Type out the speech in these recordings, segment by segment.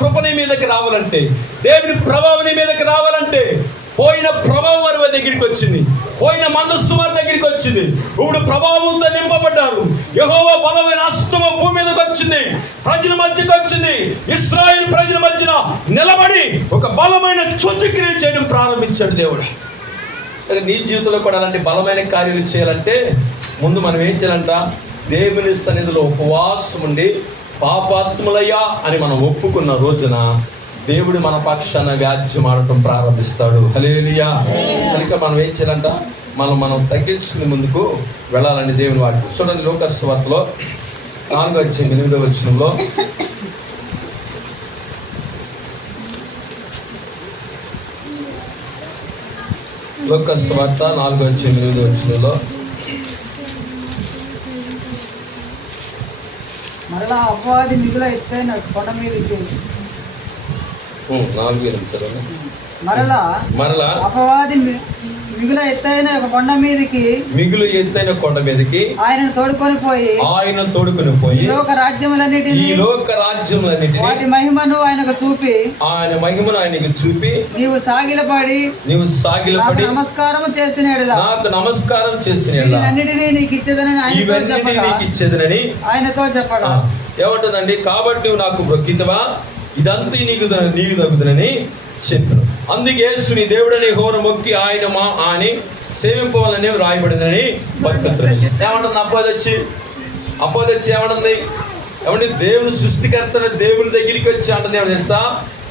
కృపని మీదకి రావాలంటే, దేవుని ప్రభావం మీదకి రావాలంటే, పోయిన ప్రభావం వారి దగ్గరికి వచ్చింది, పోయిన మనస్సు వారి దగ్గరికి వచ్చింది. ఇప్పుడు ప్రభావంతో నింపబడ్డారు. యెహోవా బలమైన హస్తము భూమి మీదకి వచ్చింది, ప్రజల మధ్యకి వచ్చింది. ఇశ్రాయేలు ప్రజల మధ్యన నిలబడి ఒక బలమైన సూచక్రియ చేయడం ప్రారంభించాడు దేవుడు. నీ జీవితంలో కూడా అలాంటి బలమైన కార్యాలు చేయాలంటే ముందు మనం ఏం చేయాలంట? దేవుని సన్నిధిలో ఉపవాసం ఉండి పాపాత్ములయ్యా అని మనం ఒప్పుకున్న రోజున దేవుడు మన పక్షాన వ్యాజ్యం ఆడటం ప్రారంభిస్తాడు. హల్లెలూయా. కనుక మనం ఏం చేయాలంట? మనం తగ్గించుకుని ముందుకు వెళ్ళాలని దేవుని వాక్యం. చూడండి, లూకా సువార్తలో 4:8 లూకా సువార్త 4:8 మరలా అపవాది మిగుల ఎత్తైన కొండ మీదకి 4:8 మరలా అపవాది మిగుల ఎత్తైన కొండ మీదకి ఆయనను తోడుకొని పోయి ఈ లోక రాజ్యములన్నిటిని వాటి మహిమను ఆయనకు చూపి నీవు సాగిలపడి నమస్కారం చేసిన అన్నిటినీ నీకు ఇచ్చేదనని ఆయనతో చెప్పగా ఏమంటుందండి? కాబట్టి నువ్వు నాకు మొక్కితవా, ఇదంతా నీకు తగుదనని చెప్పాను. అందుకే యేసుని దేవుడని యెహోవాను మొక్కి ఆయన అని సేవింపవాలని రాయబడిందని భక్తులు ఏమంటుంది? అపోదొచ్చి ఏమంటుంది? ఏమంటే దేవుని సృష్టికర్తను దేవుని దగ్గరికి వచ్చి అంటుంది ఏమని చేస్తా?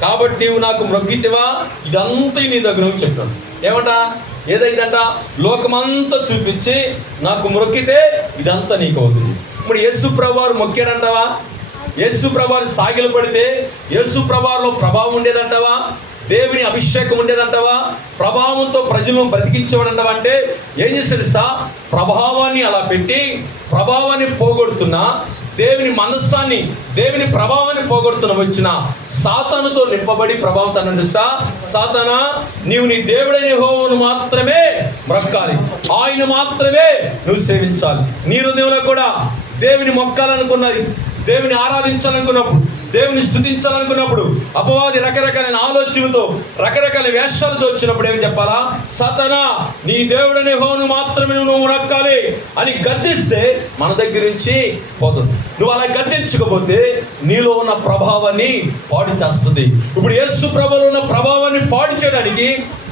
కాబట్టి నీవు నాకు మొక్కితవా, ఇదంతా నీ దగ్గర చెప్పాను. ఏమంట? ఏదైందంట? లోకమంతా చూపించి నాకు మొక్కితే ఇదంతా నీకు అవుతుంది. ఇప్పుడు యేసు ప్రభువారు మొక్కాడంటావా? యేసు ప్రభువారు సాగిలు పడితే యేసు ప్రభువారిలో ప్రభావం ఉండేదంటావా? దేవుని అభిషేకం ఉండేదంటావా? ప్రభావంతో ప్రజలను బ్రతికించేవాడంటావా? అంటే ఏం చేశాడు? ప్రభావాన్ని అలా పెట్టి ప్రభావాన్ని పోగొడుతున్నా, దేవుని మనస్సాన్ని, దేవుని ప్రభావాన్ని పోగొడుతున్న వచ్చిన సాతానుతో నింపబడి ప్రభావం తన సాతానా, నీవు నీ దేవుడైన యెహోవాను మాత్రమే మొక్కాలి, ఆయన మాత్రమే నువ్వు సేవించాలి. నీ హృదయంలో కూడా దేవుని మొక్కాలనుకున్నది, దేవుని ఆరాధించాలనుకున్నప్పుడు, దేవుని స్తుతించాలనుకున్నప్పుడు అపవాది రకరకాల ఆలోచనలతో రకరకాల వేషాలతో వచ్చినప్పుడు ఏమి చెప్పాలా? సాతానా, నీ దేవుడనే యెహోవాను మాత్రమే నువ్వు మొక్కాలి అని గద్దిస్తే మన దగ్గర నుంచి పోతుంది. నువ్వు అలా గద్దించకపోతే నీలో ఉన్న ప్రభావాన్ని పాడు చేస్తుంది. ఇప్పుడు యేసు ప్రభువులో ఉన్న ప్రభావాన్ని పాడు చేయడానికి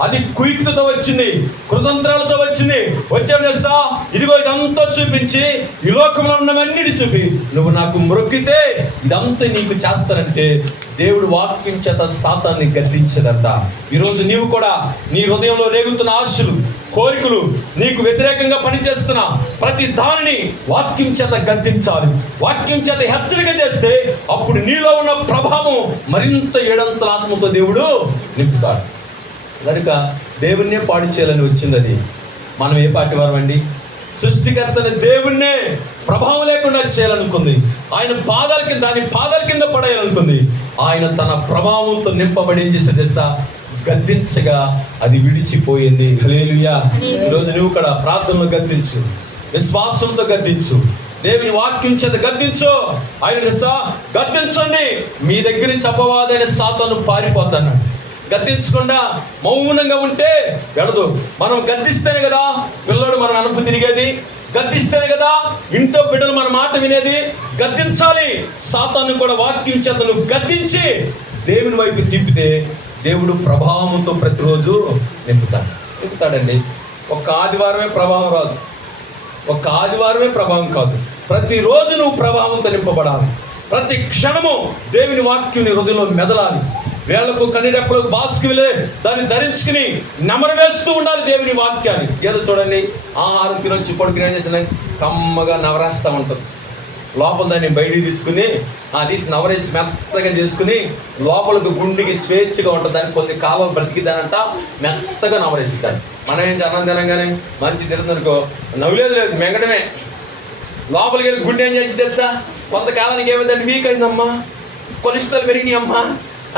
అది కుయుక్తితో వచ్చింది, కృతంత్రాలతో వచ్చింది. వచ్చాడు తెలుసా? ఇదిగో ఇదంతా చూపించి ఈ లోకంలో ఉన్నవన్నిటి చూపి నువ్వు నాకు మొక్కితే ఇదంతా నీకు చేస్తానంటే దేవుడు వాక్యం చేత సాతాన్ని గద్దించడంట. ఈరోజు నీవు కూడా నీ హృదయంలో రేగుతున్న ఆశలు, కోరికలు, నీకు వ్యతిరేకంగా పనిచేస్తున్న ప్రతి దానిని వాక్యం చేత గద్దించాలి. వాక్యం చేత హెచ్చరిక చేస్తే అప్పుడు నీలో ఉన్న ప్రభావం మరింత ఏడంతల ఆత్మతో దేవుడు నింపుతాడు. కనుక దేవుణ్ణే పాడు చేయాలని వచ్చింది అది. మనం ఏ పాటి వారం అండి? సృష్టికర్తని దేవుణ్ణే ప్రభావం లేకుండా చేయాలనుకుంది. ఆయన దాని పాదాల కింద పడేయాలనుకుంది. ఆయన తన ప్రభావంతో నింపబడి ఏం చేస్తే తెలుసా? గద్దించగా అది విడిచిపోయింది. హల్లెలూయా. ఈరోజు నువ్వు కూడా ప్రార్థనలో గద్దించు, విశ్వాసంతో గద్దించు, దేవుని వాక్యం చేత గద్దించు. ఆయన తెలుసా? గద్దించండి, మీ దగ్గర నుంచి అపవాదైన సాతాను పారిపోతాను. గద్దించకుండా మౌనంగా ఉంటే వెళ్ళదు. మనం గద్దిస్తేనే కదా పిల్లడు మన అనుపు తిరిగేది, గద్దిస్తేనే కదా ఇంట్లో బిడ్డలు మన మాట వినేది. గద్దించాలి. సాతాను కూడా వాక్యం చేత నువ్వు గద్దించి దేవుని వైపు తిప్పితే దేవుడు ప్రభావంతో ప్రతిరోజు నింపుతాడండి. ఒక్క ఆదివారమే ప్రభావం రాదు, ఒక్క ఆదివారమే ప్రభావం కాదు, ప్రతిరోజు నువ్వు ప్రభావంతో నింపబడాలి. ప్రతి క్షణము దేవుని వాక్యం నీ హృదయంలో మెదలాలి. వేళ్లకు కన్నీరెప్పలకు బాస్కి వెళ్ళే దాన్ని ధరించుకుని నెమరు వేస్తూ ఉండాలి దేవుని వాక్యాన్ని. ఏదో చూడండి, ఆహారం తినొచ్చి పడుకుని ఏం చేసిన కమ్మగా నవరేస్తూ ఉంటుంది. లోపల దాన్ని బయటికి తీసుకుని తీసి నవరేసి మెత్తగా చేసుకుని లోపలకు గుండెకి స్వేచ్ఛగా ఉంటుంది. దాన్ని కొన్ని కాలం బ్రతికిద్దానంట మెత్తగా నవరేస్తాను. మనం ఏం అన్నం తినంగానే మంచి తిడుతుందనుకో నవ్వులేదు లేదు మెంగటమే. లోపలికి వెళ్ళి గుండె ఏం చేసి తెలుసా? కొంతకాలానికి ఏమైందంటే వీక్ అయిందమ్మా, కొలెస్ట్రాల్ పెరిగినాయి అమ్మా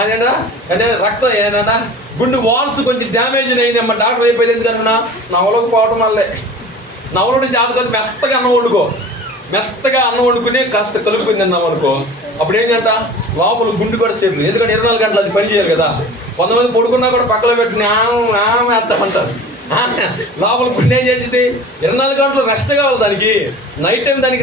అదేనా, అంటే రక్తం ఏనా గుండె వాల్స్ కొంచెం డ్యామేజ్ అయిందమ్మా. డాక్టర్ అయిపోయింది ఎందుకన్నా నవలకు పోవడం వల్లే. నవలుడి జాతకం మెత్తగా అన్నం వండుకో, మెత్తగా అన్నం వండుకుని కాస్త కలుపుకుని తిన్నాం అనుకో, అప్పుడు ఏం చేద్దా లోపల గుండు కూడా సేపు, ఎందుకంటే 24 గంటలు అది పని చేయాలి కదా. కొంతమంది పడుకున్నా కూడా పక్కన పెట్టి వేస్తా అంటారు. లోపల గుండె ఏం చేసింది, 24 గంటలు రెస్ట్ కావాలి దానికి, నైట్ టైం దానికి